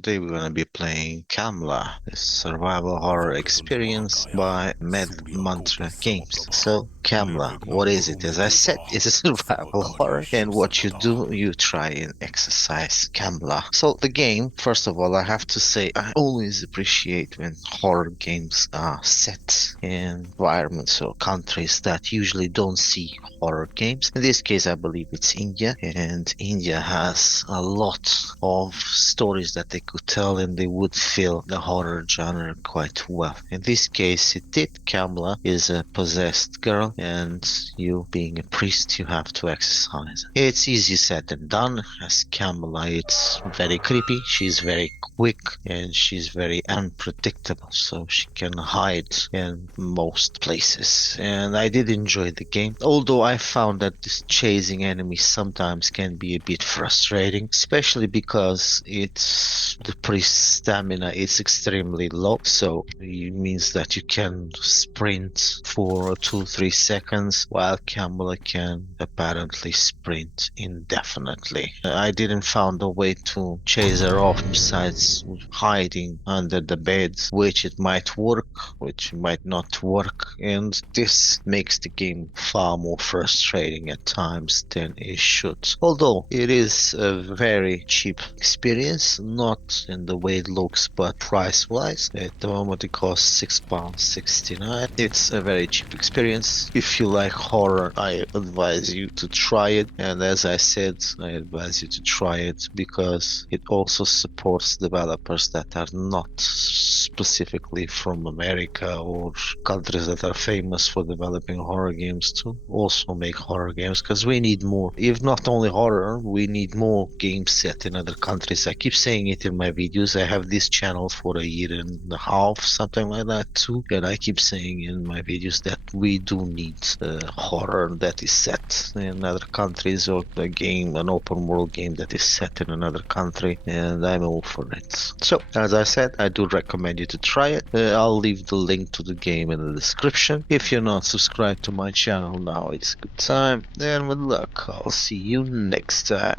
today we're gonna be playing KAMLA, a survival horror experience by Med Mantra Games. So, KAMLA, what is it? As I said, it's a survival horror, and what you do, you try and exercise KAMLA. So, the game, first of all, I have to say, I always appreciate when horror games are set in environments or countries that usually don't see horror games. In this case, I believe it's India, and India has a lot of stories that they could tell, and they would fill the horror genre quite well. In this case, it did. Kamla is a possessed girl, and you, being a priest, you have to exercise. It's easy said than done. As Kamla, it's very creepy. She's very quick, and she's very unpredictable, so she can hide in most places. And I did enjoy the game, although I found that this chasing enemies sometimes can be a bit frustrating, especially because the priest stamina is extremely low, so it means that you can sprint for 2-3 seconds, while Kamala can apparently sprint indefinitely. I didn't found a way to chase her off besides hiding under the bed, which it might work, which might not work, and this makes the game far more frustrating at times than it should. Although it is a very cheap experience, not in the way it looks, but price-wise. At the moment it costs £6.69. It's a very cheap experience. If you like horror, I advise you to try it, and as I said, I advise you to try it because it also supports developers that are not specifically from America or countries that are famous for developing horror games to also make horror games, because we need more. If not only horror, we need more games set in other countries. I keep saying it in my videos. I have this channel for a year and a half, something like that too, and I keep saying in my videos that we do need horror that is set in other countries, or an open world game that is set in another country, and I'm all for it. So, as I said, I do recommend you to try it. I'll leave the link to the game in the description. If you're not subscribed to my channel now, it's a good time, and with luck, I'll see you next time.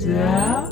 Yeah.